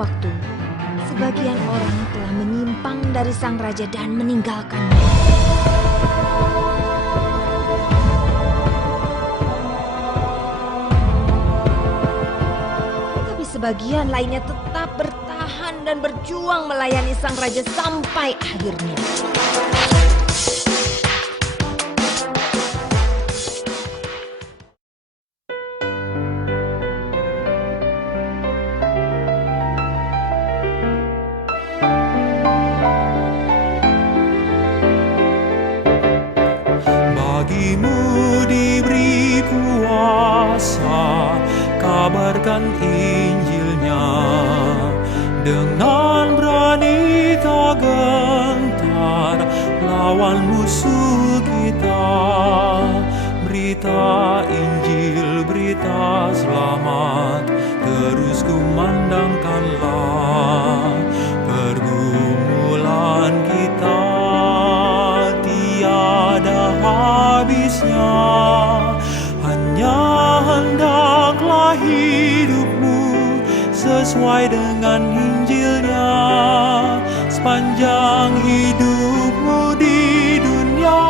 waktu, sebagian orang telah menyimpang dari Sang Raja dan meninggalkannya. Tapi sebagian lainnya tetap bertahan dan berjuang melayani Sang Raja sampai akhirnya. Bagimu diberi kuasa, kabarkan Injilnya. Dengan berani tak gentar lawan musuh kita. Berita Injil, berita selamat, terus kumandangkanlah. Pergumulan kita tiada habisnya, hanya hendaklah hidupmu sesuai dengan Injilnya. Sepanjang hidupmu di dunia,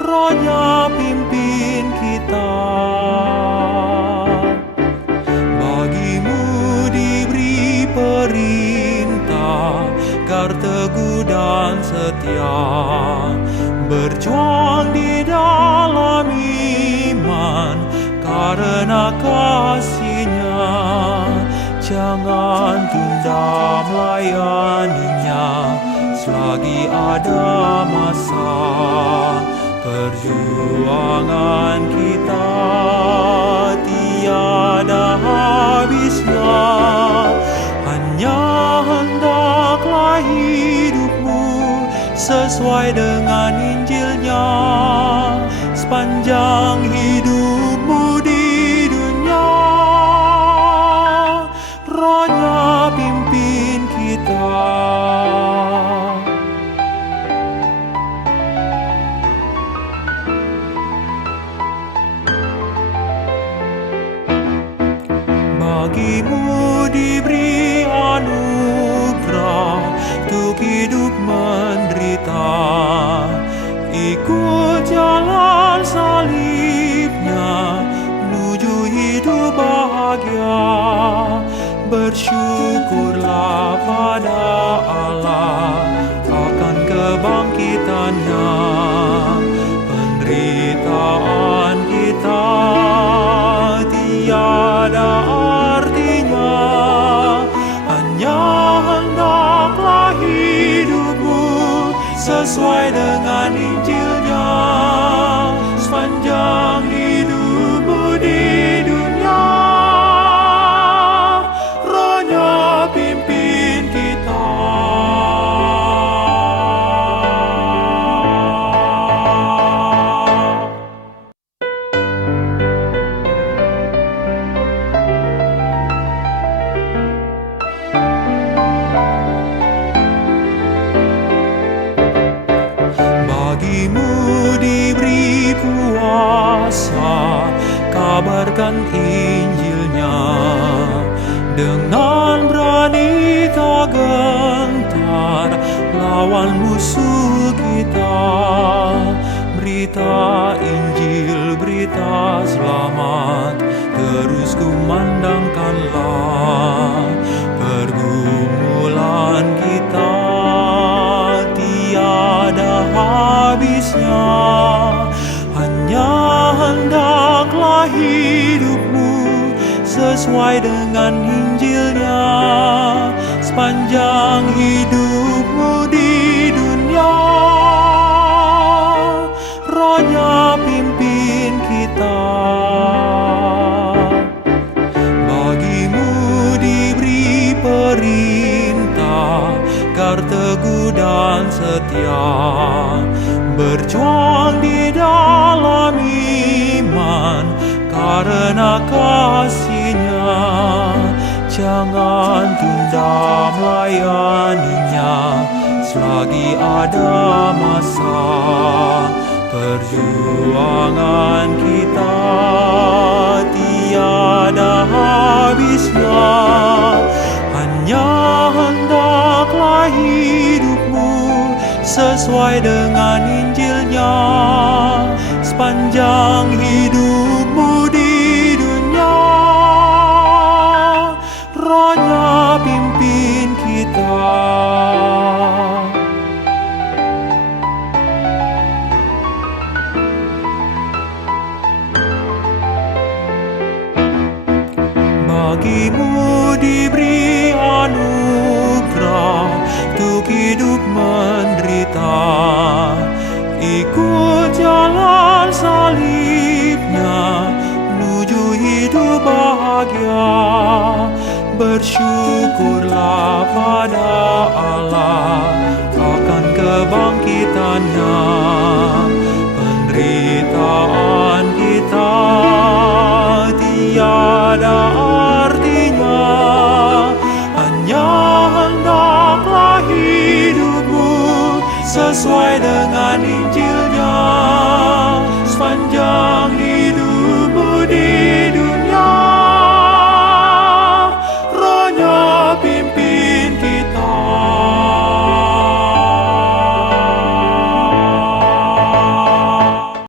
Rohnya pimpin kita. Bagimu diberi perintah, agar teguh dan setia, berjuang di dalam iman karena kasih-Nya. Jangan tunda melayaninya selagi ada masa. Perjuangan kita tiada habisnya, hanya hendaklah hidupmu sesuai dengan Injilnya. Sepanjang hidupmu di dunia, Rohnya pimpin kita. Bagimu diberi anugerah untuk hidup menderita, ikut jalan salib-Nya menuju hidup bahagia. Bersyukurlah pada Allah akan kebangkitan-Nya. Penderitaan kita tiada artinya, hanya hendaklah hidupmu sesuai dengan Injilnya. Sepanjang hidupmu di dunia, Rohnya pimpin kita. Bagimu diberi kuasa, kabarkan Injilnya. Dengan berani tak gentar lawan musuh kita. Berita Injil, berita selamat, terus kumandangkanlah. Pergumulan kita tiada habisnya, hanya hendaklah hidupmu sesuai dengan Injilnya. Sepanjang hidupmu di dunia, Rohnya pimpin kita. Bagimu diberi perintah, agar teguh dan setia, berjuang di dalam iman karena kasih-Nya. Jangan tunda melayaninya selagi ada masa. Perjuangan kita tiada habis kudusnya. Hanya hendaklah hidupmu sesuai dengan Injilnya, sepanjang hidupmu di dunia. Rohnya pimpin kita. Bagimu diberi anugerah untuk hidup menderita, ikut jalan salibnya menuju hidup bahagia. Bersyukurlah pada Allah akan kebangkitannya. Penderitaan kita tiada artinya, hanya hendaklah hidupmu sesuai dengan Injilnya, sepanjang